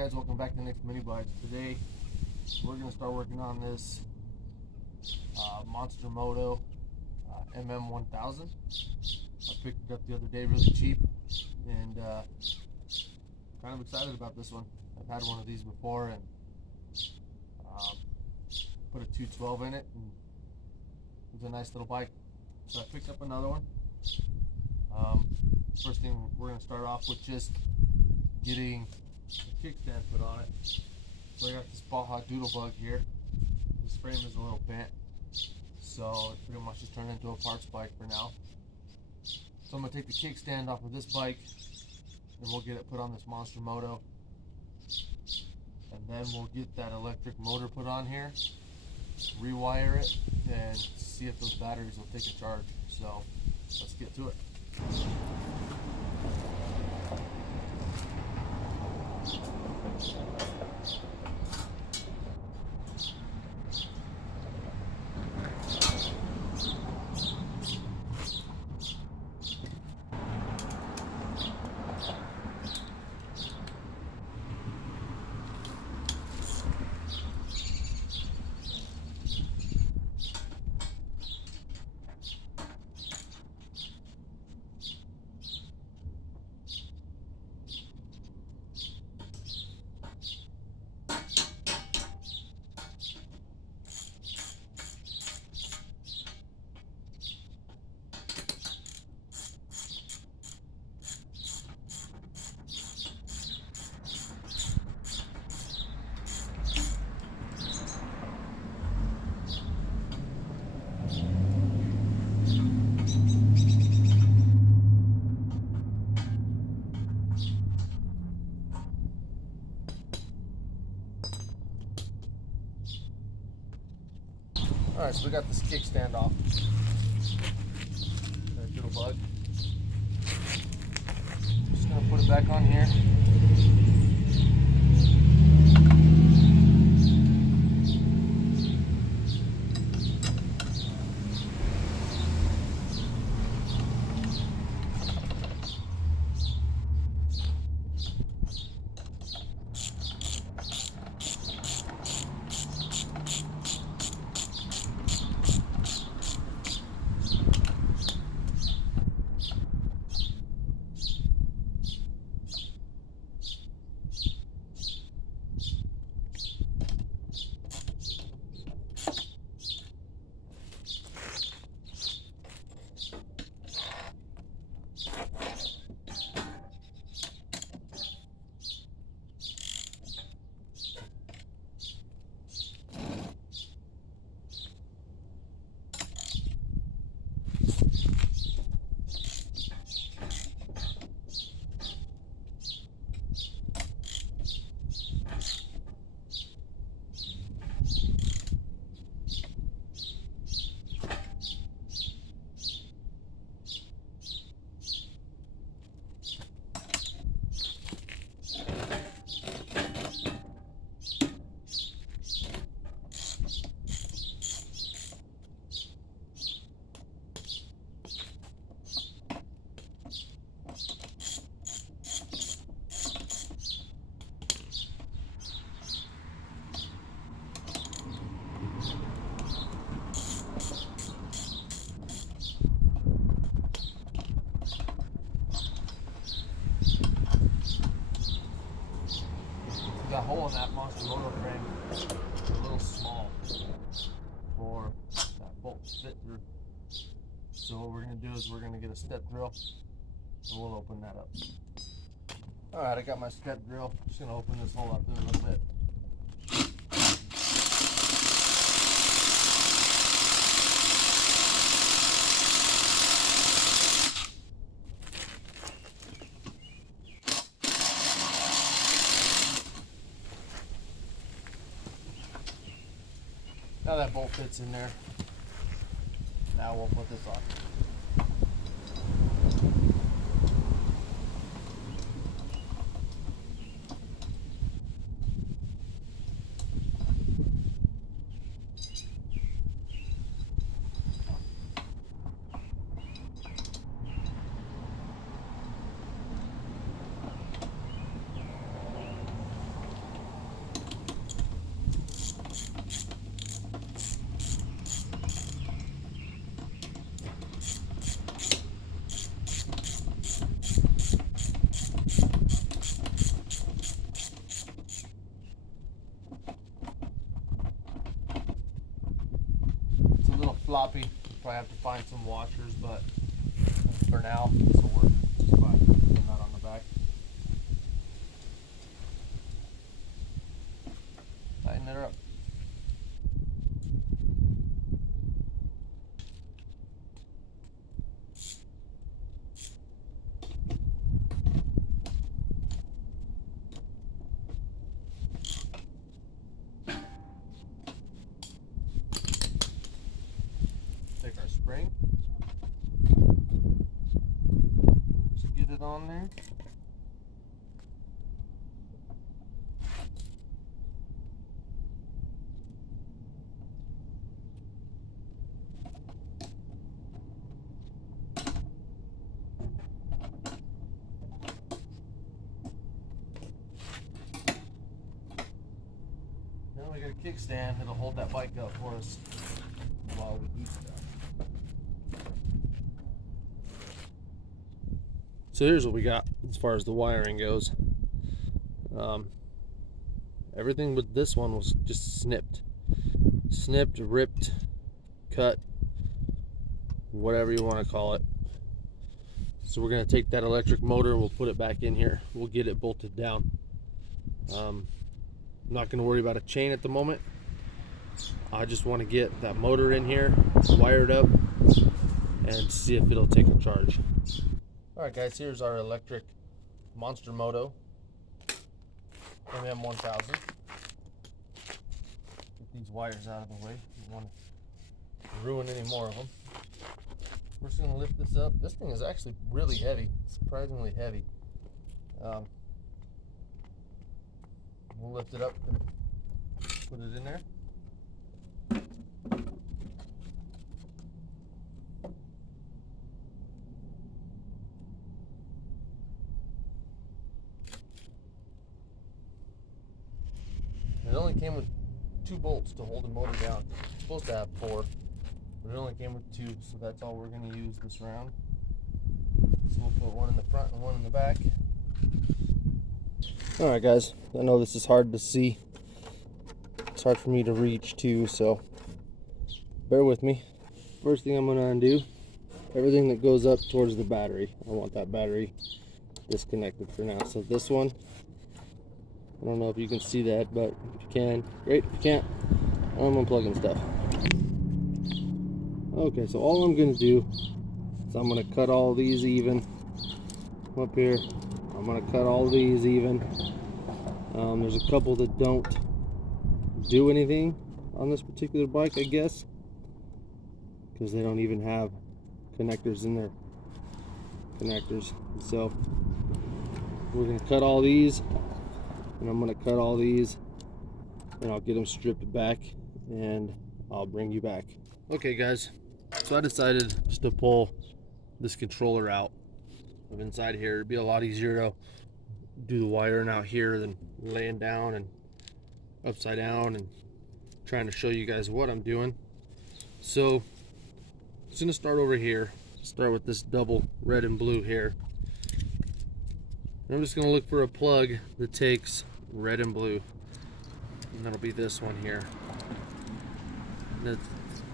guys, welcome back to Nicsminibikes. Today we're going to start working on this Monster Moto MM1000. I picked it up the other day really cheap and kind of excited about this one. I've had one of these before and put a 212 in it, and it was a nice little bike. So I picked up another one. First thing, we're going to start off with just getting the kickstand put on it. So I got this Baja Doodlebug here. This frame is a little bent, so it pretty much just turned into a parts bike for now. So I'm going to take the kickstand off of this bike and we'll get it put on this Monster Moto. And then we'll get that electric motor put on here, rewire it, and see if those batteries will take a charge. So let's get to it. Alright, so we got this kickstand off. That little bug. Just gonna put it back on here. The hole in that Monster Moto frame is a little small for that bolt to fit through. So what we're going to do is we're going to get a step drill and we'll open that up. Alright, I got my step drill. Just going to open this hole up in a little bit. Now that bolt fits in there, now we'll put this on. sloppy. We'll probably have to find some washers, but for now, this will work just fine. Put that on the back. Tighten it up. Take our spring. Just get it on there. Now we got a kickstand. It'll hold that bike up for us while we eat stuff. So here's what we got as far as the wiring goes. Everything with this one was just snipped, ripped, cut, whatever you want to call it. So we're going to take that electric motor, we'll put it back in here, we'll get it bolted down. I'm not going to worry about a chain at the moment. I just want to get that motor in here, wired up, and see if it'll take a charge. Alright guys, here's our electric monster Moto MM1000. Get these wires out of the way. Don't want to ruin any more of them. We're just going to lift this up. This thing is actually really heavy, surprisingly heavy. We'll lift it up and put it in there. It only came with 2 bolts to hold the motor down. It's supposed to have 4, but it only came with 2, so that's all we're going to use this round. So we'll put one in the front and one in the back. Alright guys, I know this is hard to see. It's hard for me to reach too, so bear with me. First thing I'm going to undo, everything that goes up towards the battery. I want that battery disconnected for now. So this one, I don't know if you can see that, but if you can, great. If you can't, I'm unplugging stuff. Okay, so all I'm going to do is I'm going to cut all these even up here. I'm going to cut all these even. There's a couple that don't do anything on this particular bike, I guess, because they don't even have connectors in their connectors. So we're going to cut all these, and I'm going to cut all these, and I'll get them stripped back, and I'll bring you back. Okay guys, so I decided just to pull this controller out of inside here. It'd be a lot easier to do the wiring out here than laying down and upside down and trying to show you guys what I'm doing. So I'm just gonna start over here, start with this double red and blue here. And I'm just gonna look for a plug that takes red and blue, and that'll be this one here. That's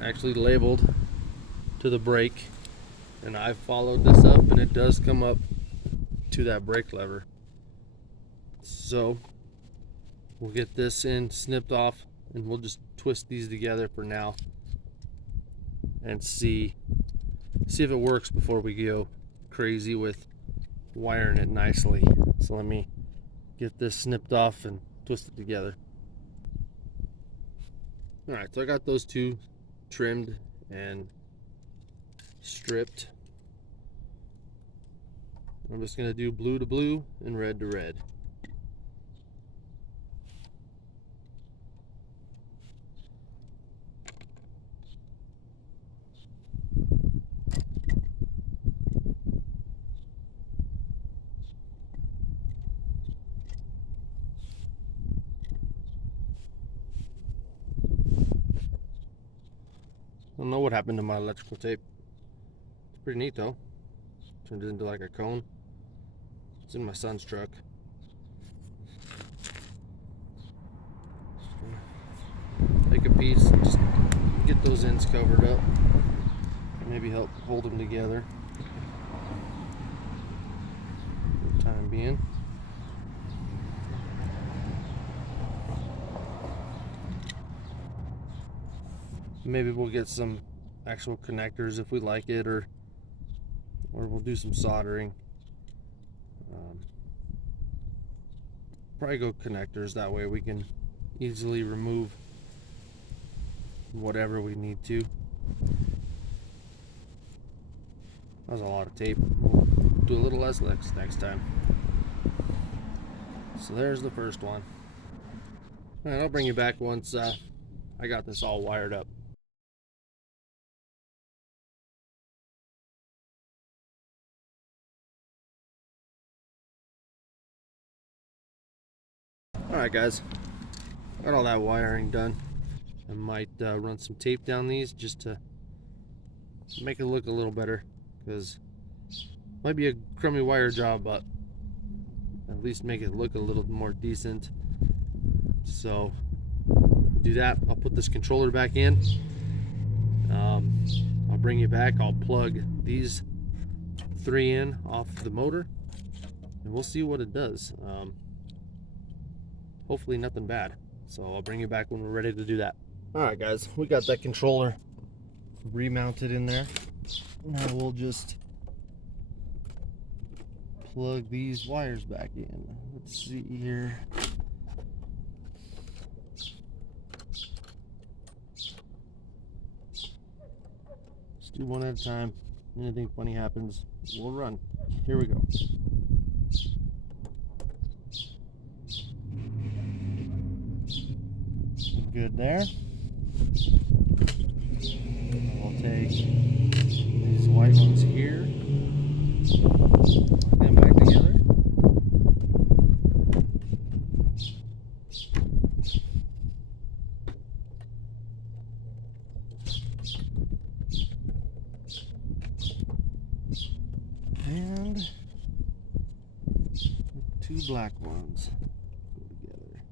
actually labeled to the brake, and I followed this up, and it does come up to that brake lever. So we'll get this in snipped off, and we'll just twist these together for now and see if it works before we go crazy with wiring it nicely. So let me get this snipped off and twist it together. Alright, so I got those two trimmed and stripped. I'm just going to do blue to blue and red to red. I don't know what happened to my electrical tape. It's pretty neat though. Turned it into like a cone. It's in my son's truck. Take a piece and just get those ends covered up. Maybe help hold them together for the time being. Maybe we'll get some actual connectors if we like it, or we'll do some soldering. Probably go connectors, that way we can easily remove whatever we need to. That was a lot of tape. We'll do a little less next time. So there's the first one. And I'll bring you back once I got this all wired up. Alright guys, got all that wiring done. I might run some tape down these just to make it look a little better, because it might be a crummy wire job, but at least make it look a little more decent. So we'll do that. I'll put this controller back in. I'll bring you back. I'll plug these 3 in off the motor, and we'll see what it does. Hopefully nothing bad. So I'll bring you back when we're ready to do that. Alright guys, we got that controller remounted in there. Now we'll just plug these wires back in. Let's see here. Let's do one at a time. Anything funny happens, we'll run. Here we go. Good there. I'll take these white ones here, plug them back together. And the 2 black ones go together.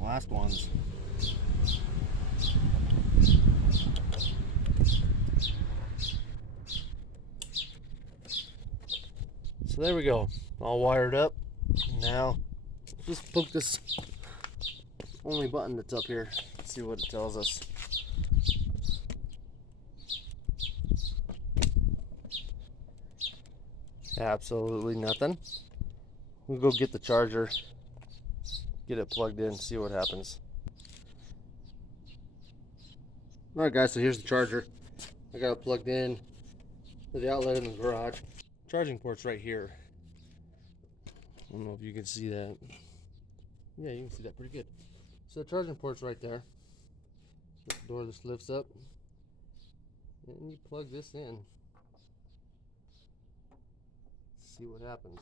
Last ones. So there we go, all wired up. Now just poke this only button that's up here, see what it tells us. Absolutely nothing. We'll go get the charger, get it plugged in, see what happens. Alright guys, so here's the charger. I got it plugged in to the outlet in the garage. Charging port's right here. I don't know if you can see that. Yeah, you can see that pretty good. So the charging port's right there. The door just lifts up, and you plug this in. See what happens.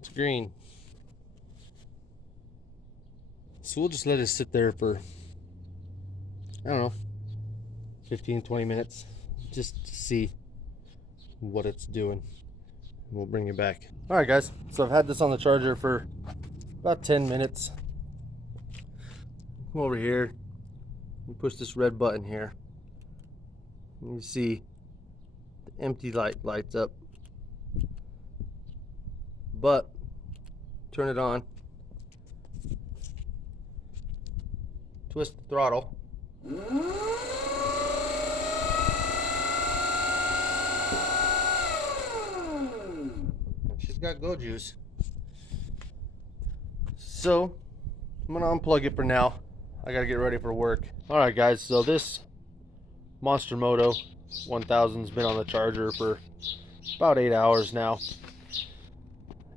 It's green. So we'll just let it sit there for, I don't know, 15-20 minutes just to see what it's doing. We'll bring it back. Alright guys, so I've had this on the charger for about 10 minutes. Come over here and push this red button here. And you see the empty light lights up. But turn it on. Twist the throttle. She's got go juice. So I'm gonna unplug it for now. I gotta get ready for work. Alright guys, so this Monster Moto 1000's been on the charger for about 8 hours now.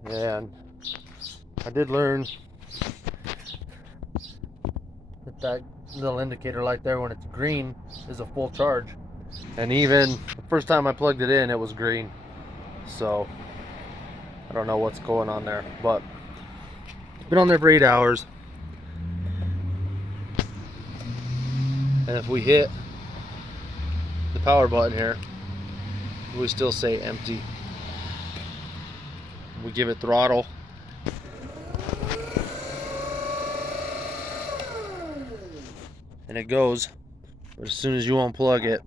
And I did learn that little indicator light there when it's green is a full charge. And even the first time I plugged it in, it was green. So I don't know what's going on there, but Been on there for 8 hours. And if we hit the power button here, we still say empty. We give it throttle. And it goes. But as soon as you unplug it,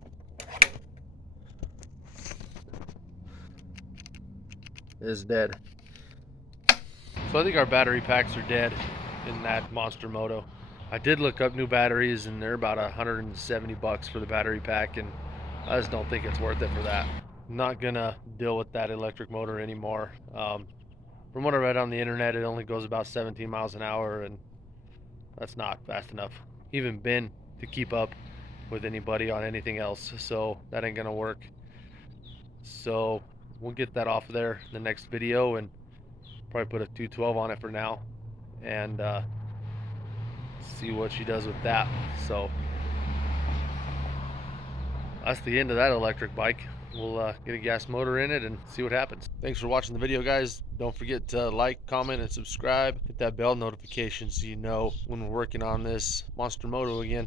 it's dead. So I think our battery packs are dead in that monster moto. I did look up new batteries and they're about $170 for the battery pack, and I just don't think it's worth it for that. I'm not gonna deal with that electric motor anymore. From what I read on the internet, it only goes about 17 miles an hour, and that's not fast enough. Even Ben to keep up with anybody on anything else, so that ain't gonna work. So we'll get that off of there in the next video and probably put a 212 on it for now, and see what she does with that. So that's the end of that electric bike. We'll get a gas motor in it and see what happens. Thanks for watching the video, guys. Don't forget to like, comment, and subscribe. Hit that bell notification so you know when we're working on this monster moto again.